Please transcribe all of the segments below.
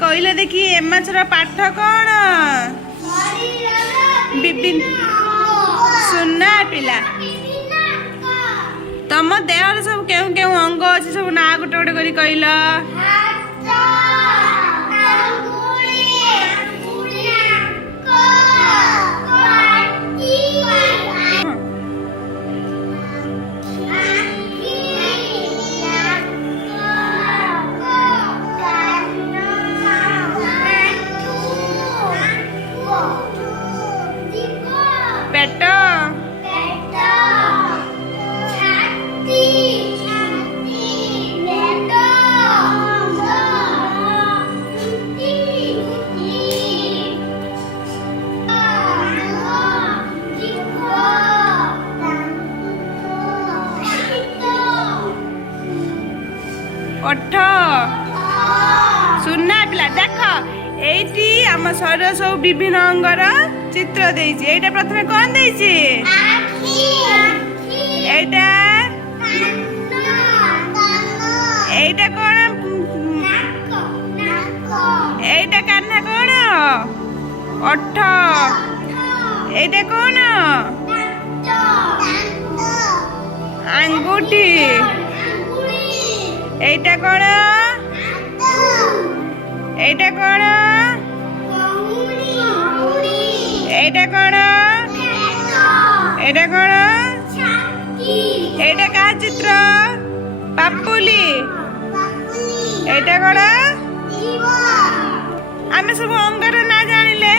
କହିଲେ ଦେଖି ଏ ମାଛର ପାଠ କ'ଣ? ସୁନା ପିଲା ତମ ଦେହରେ ସବୁ କେଉଁ କେଉଁ ଅଙ୍ଗ ଅଛି ସବୁ ନା ଗୋଟେ ଗୋଟେ କରି କହିଲ। पेट ओठ सुना पिला देख एटी आम शरीर सब विभिन्न अंगर चित्र देइछि। एटा प्रथमे कोन देइछि? एटा एटा कोन? एटा कान्हा कोन? ओठ। एटा कोन? आंगुठी। एटा कोन? एटा कोन? एटा कोन? एटा कोन? एटा का चित्र? पापुली। एटा कोन? आमे सब अंगर ना जानिले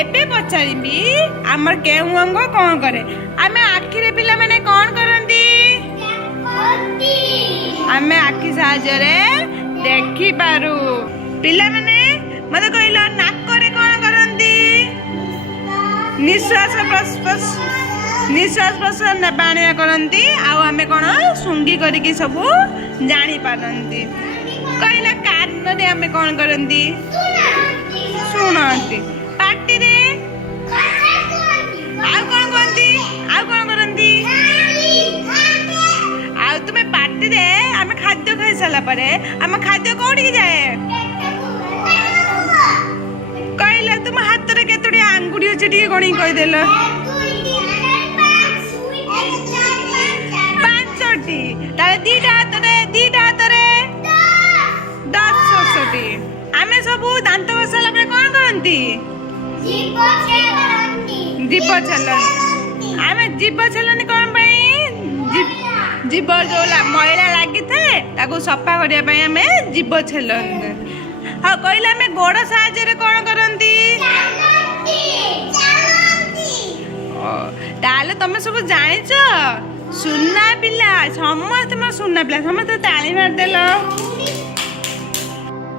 एबे पचारिबी हमर केउ अंग कोन करे। आमे आखि रे पिला माने कोन करंती? आमे आखि साहाय्य रे देखि पारू। पिला माने मते कहलो नाक रे कोन करंती? निश्वास प्रश्वास नेबाणिया करंती। आउ आमे कोन सुंगी करिकी सब जानि पारंती। कहला कान रे आमे कोन करंती? सुनंती। पाटी रे आउ कोन करंती? आउ कोन करंती? आउ तुमे पाटी रे आमे खाद्य खाइ साला परे आमे खाद्य कोठी जाए? कहला तुम हाथ रे केतडी आंगुठी अछि टिके गणी कहि देलो? 5टी। ताले दीटा हाथ रे 10टी। आमे सब दांत घसाला परे कोन करंती? जीभ छेलनी। आमे जीभ छेलनी कोन पई? जीभ जो मैला लागी थाए ताको सफा करिया पई आमे जीभ छेलनी। हाँ कहला आमे गोड़ साहाय्य रे कोन करंती? ताले तमे सब जानिଛ? सुना पिला समस्त सुना पिला समस्त ताली मार देलो।